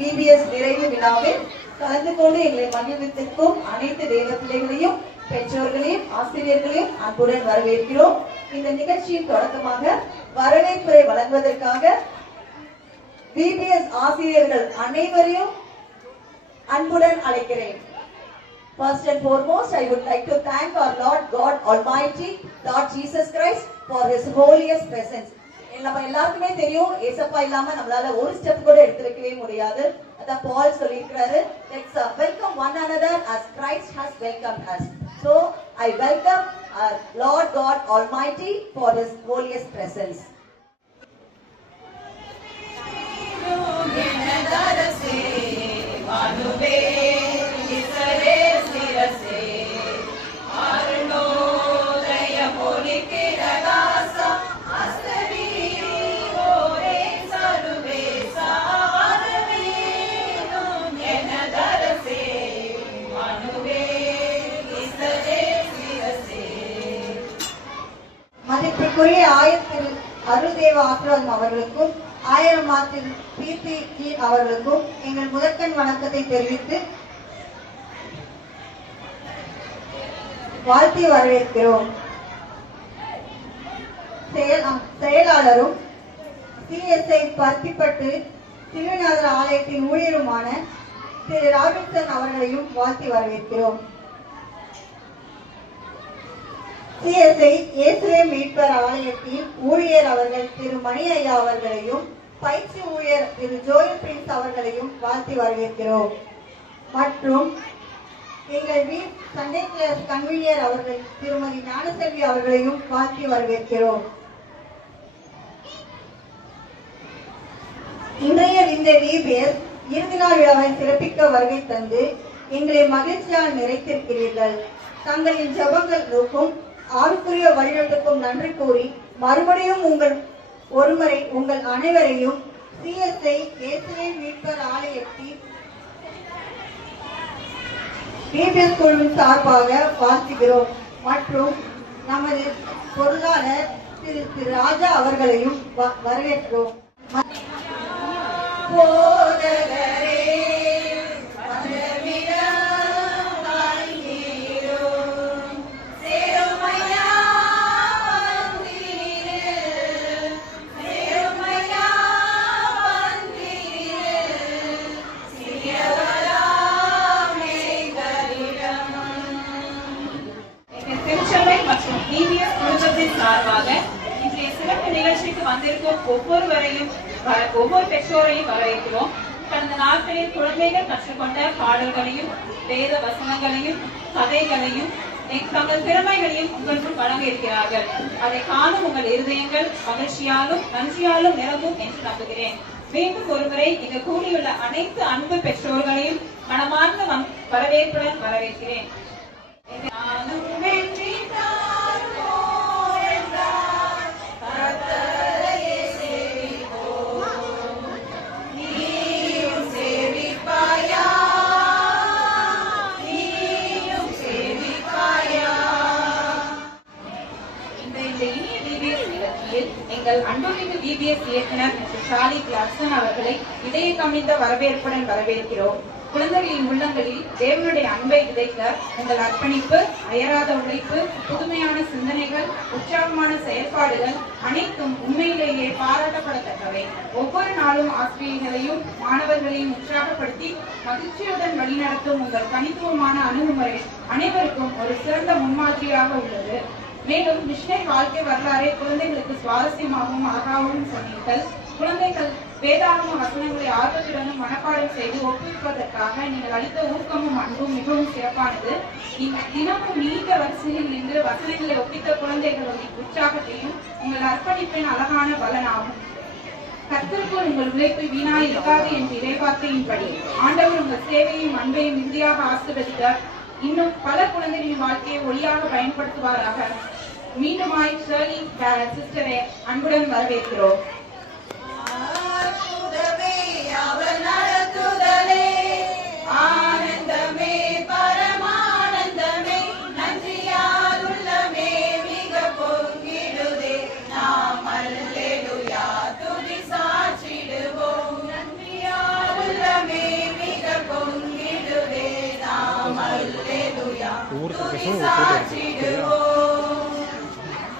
VBS நிறைவு விழாவில் கலந்து கொண்டு எங்களை மகிழ்வித்திருக்கும் அனைத்து தேவ பிள்ளைகளையும் பெற்றோர்களையும் ஆசிரியர்களையும் அன்புடன் வரவேற்கிறோம். இந்த நிகழ்ச்சியின் தொடக்கமாக வரவேற்புரை வழங்குவதற்காக VBS ஆசிரியர்கள் அனைவரையும் அன்புடன் அழைக்கிறேன். First and foremost, I would like to thank our Lord God Almighty, Lord Jesus Christ, for His holiest presence. நம்ம எல்லாருக்குமே தெரியும், ஏசப்பா இல்லாம நம்மளால ஒரு ஸ்டெப் கூட எடுத்துக்கவே முடியாது. அதான் பால் சொல்லியிருக்கிறாரு, let's welcome one another as Christ has welcomed us. So I welcome our Lord God Almighty for His holiest presence. மதிப்பிற்குரிய ஆயத்தில் அருள்தேவ ஆசிர்வாதம் அவர்களுக்கும் ஆயிரம் மாத்தில் PPG அவர்களுக்கும் எங்கள் முதற்கண் வணக்கத்தை தெரிவித்து வாழ்த்தி வரவேற்கிறோம். செயலாளரும் CSI பருத்திப்பட்டு சிலுவைநாதர் ஆலயத்தின் ஊழியருமான திரு ராபின்சன் அவர்களையும் வாழ்த்தி வரவேற்கிறோம். CSI இயேசுவே மீட்பர் ஆலயத்தின் ஊழியர் அவர்கள் திரு மணி ஐயா அவர்களையும் பயிற்சி ஊழியர் திரு ஜோயல் பிரின்ஸ் அவர்களையும் வாழ்த்தி வரவேற்கிறோம். மற்றும் எங்கள் சண்டே கிளாஸ் கன்வீனியர் அவர்கள் திருமதி ஞானசெல்வி அவர்களையும் வாழ்த்தி வரவேற்கிறோம். இன்றைய இந்த VBS இறுதி நாள் விழாவை சிறப்பிக்க வருகை தந்து எங்களை மகிழ்ச்சியால் நிறைத்திருக்கிறீர்கள். தங்களின் ஜபங்களுக்கும் ஆவிக்குரிய வழிநடத்துக்கும் நன்றி கூறி மறுபடியும் ஒருமுறை உங்கள் அனைவரையும் CSI இயேசுவே மீட்பர் ஆலயத்தின் VBS குழுவின் சார்பாக வாழ்த்துகிறோம். மற்றும் நமது பொருளாளர் திரு ராஜா அவர்களையும் வரவேற்கிறோம். ஒவ்வொரு பெற்றோரையும் வரவேற்கிறோம். கடந்த நாட்களில் குழந்தைகள் கற்றுக்கொண்ட பாடல்களையும் வேத வசனங்களையும் கதைகளையும் தங்கள் திறமைகளையும் உங்களுக்கு வழங்க இருக்கிறார்கள். அதை காணும் உங்கள் இருதயங்கள் மகிழ்ச்சியாலும் நன்றியாலும் நிரம்பும் என்று நம்புகிறேன். மீண்டும் ஒருமுறை இங்கு கூடியுள்ள அனைத்து அன்பு பெற்றோர்களையும் மனமார்ந்த வரவேற்புடன் வரவேற்கிறேன். அன்புமிகு VBS இயக்குனர் ஷாலி கிளாசன் அவர்களை இதய கமிழ்ந்த வரவேற்புடன் வரவேற்கிறோம். குழந்தைகளின் உள்ளங்களில் தேவனுடைய அன்பை விதைக்க உங்கள் அர்ப்பணிப்பு, அயராத உழைப்பு, புதுமையான சிந்தனைகள், உற்சாகமான செயற்பாடுகள் அனைத்தும் உண்மையிலேயே பாராட்டப்படத்தக்கவை. ஒவ்வொரு நாளும் ஆசிரியர்களையும் மாணவர்களையும் உற்சாகப்படுத்தி மகிழ்ச்சியுடன் வழிநடத்தும் உங்கள் தனித்துவமான அணுகுமுறை அனைவருக்கும் ஒரு சிறந்த முன்மாதிரியாக உள்ளது. மேலும் மிஷனரி வாழ்க்கை வரலாறை குழந்தைகளுக்கு சுவாரஸ்யமாகவும் அழகாகவும் சொன்னீர்கள். குழந்தைகள் வேதாகம வசனங்களை ஆர்வத்துடனும் மனப்பாடம் செய்து ஒப்புவிப்பதற்காக நீங்கள் அளித்த ஊக்கமும் அன்பும் மிகவும் சிறப்பானது. தினமும் நீண்ட வரிசையில் நின்று வசனங்களை ஒப்பித்த குழந்தைகளுடைய உற்சாகத்தையும் உங்கள் அர்ப்பணிப்பின் அழகான பலனாகும். கர்த்தருக்குள் உங்கள் உழைப்பு வீணாய் இருக்காது என்ற இறைவார்த்தையின்படி ஆண்டவர் உங்கள் சேவையும் அன்பையும் இறுதியாக ஆசீர்வதித்தார். இன்னும் பல குழந்தைகளின் வாழ்க்கையை ஒளியாக பயன்படுத்துவாராக. மீண்டுமாய் ஷர்லி சிஸ்டரை அன்புடன் வரவேற்கிறோம். அல்லேலூயா துதி சாற்றிடுவோம் நன்றியால் ஒருத்தர் பேசுவோம்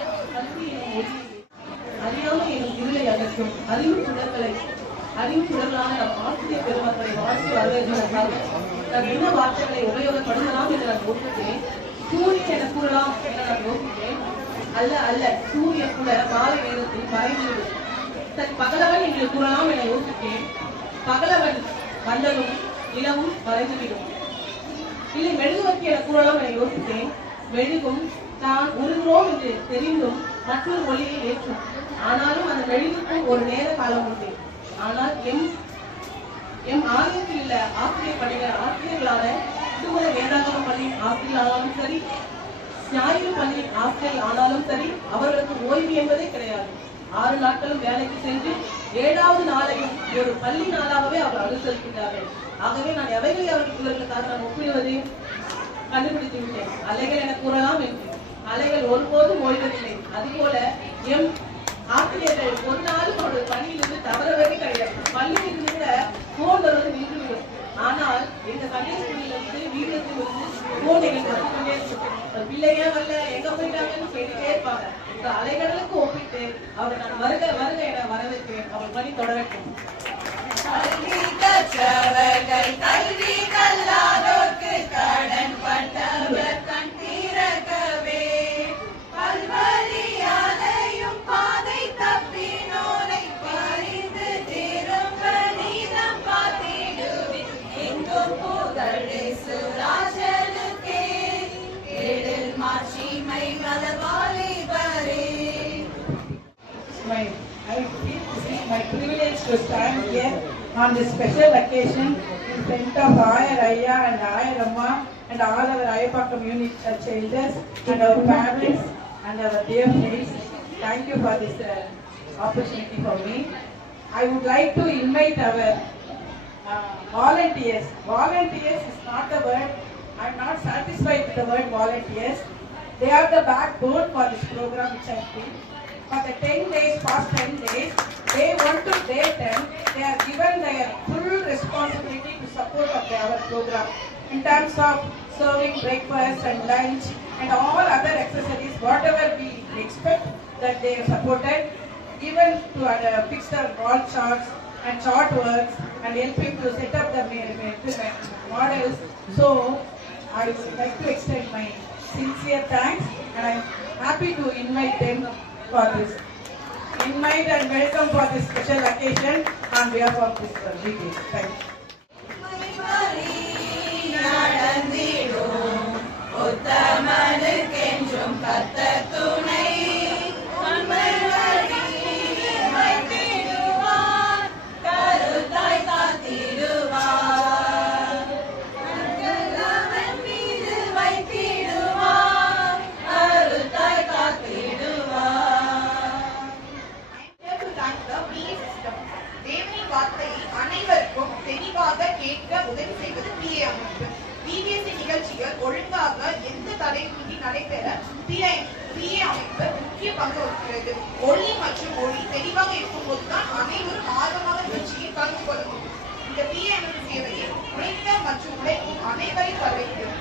ஒரு போட்டோ எடுக்கும். அறியாமல் எனும் இருளை அகற்றும் அறிவு சுடர்களை அறிவு சுடர்களான நம் ஆசிரியர் பெருமக்களை வாழ்த்து வரவேற்பதற்காக நான் என்ன வார்த்தைகளை உபயோகப்படுத்தலாம் என்று நான் யோசித்தேன். சூரியன் என கூறலாம் என நான் யோசித்தேன். அல்ல அல்ல, சூரியன் கூட காலை நேரத்தில் மறைந்துவிடும். தன் பகலவன் என்று கூறலாம் என யோசித்தேன். பகலவன் வந்ததும் நிலவும் மறைந்துவிடும். இல்லை, மெழுகுவர்த்தி என கூறலாம் என யோசித்தேன். மெழுகும் தான் உருகிறோம் என்று தெரிந்தும் மற்றொரு ஒளியை ஏற்றும். ஆனாலும் அந்த மெழுகுக்கும் ஒரு நேர காலம் உண்டு. ஆனால் எம் ஆலயத்தில் உள்ள ஆசிரியர்களான திருமண வேதாகம பள்ளியின் ஆசிரியர்களானாலும் சரி, ஞாயிறு பள்ளியின் ஆசிரியர்கள் ஆனாலும் சரி, அவர்களுக்கு ஓய்வு என்பதே கிடையாது. 6 நாட்களும் வேலைக்கு சென்று 7வது நாளையும் ஒரு பள்ளி நாளாகவே அவர் அனுசரிக்கின்றார்கள். ஆகவே நான் எவைகளை அவர்களுக்காக நான் ஒப்பிடுவதை கண்டுபிடித்து விட்டேன். அலைகள் என கூறலாம் என்று. அலைகள் ஒருபோதும் ஓய்வதில்லை. அதுபோல எம் ஆசிரியர்கள் ஒரு நாளும் அவருடைய பணியிலிருந்து தவறவே கிடையாது. பள்ளியிலிருந்து கூட போன் வருவது நின்றுவிடும். ஆனால் எங்க சண்டே ஸ்கூல்ல இருந்து வீட்டுக்கு வந்து போன் எங்களுக்கு வந்துட்டே இருக்கும். பிள்ளைங்க வரல, எங்க போயிட்டாங்கன்னு கேட்டுட்டே இருப்பாங்க. இந்த அலைகளுக்கு ஒப்பிட்டு அவரை நான் வருக வருக என வரவேற்கிறேன். அவர் பணி தொடரட்டும். கல்வி கல்லாதோர்க்கு கடன் பட்டவர் கண் தீரகவே பல்வழியாலையும் பாதை தப்பினோரை பறிந்து திரும்ப நீதம் காத்திடுவி எங்கும் புகழே சுராஜனுக்கே எழில் மாட்சிமை மலர்வாலிபரே. My privilege to stand here on this special occasion in front of Ayar Ayya and Ayar Amma and all our Ayapakam unit church elders and our families and our dear friends. Thank you for this opportunity for me. I would like to invite our volunteers. Volunteers is not the word. I am not satisfied with the word volunteers. They are the backbone for this program which I think. For the 10 days, past 10 days, day 1 to day 10, they are given their full responsibility to support of our program in terms of serving breakfast and lunch and all other accessories, whatever we expect that they are supported, even to fix the wall charts and chart works and helping to set up the models. So, I would like to extend my sincere thanks and I am happy to invite them for this. Invite and welcome for this special occasion on behalf of this meeting. Thank you. உத்தமனுக்கென்றும் கர்த்தர் துணை கருத்தாய் காத்திடுவார் மீது வைத்திடுவார் கருத்தாய் காத்திடுவார். தேவனின் வார்த்தையை அனைவருக்கும் தெளிவாக கேட்க உதவி செய்வது PA அமைப்பு. VBSC நிகழ்ச்சிகள் ஒழுங்காக எந்த தடையின்றி நடைபெற PA அமைப்பு முக்கிய பங்கு வகிக்கிறது. ஒளி மற்றும் ஒளி தெளிவாக இருக்கும் போதுதான் அனைவரும் ஆர்வமாக நிகழ்ச்சியில் கலந்து கொள்ள முடியும். இந்த PA அமைப்பு சேவையை உழைக்க மற்றும் உழைக்கும் அனைவரையும் வரவேற்கிறோம்.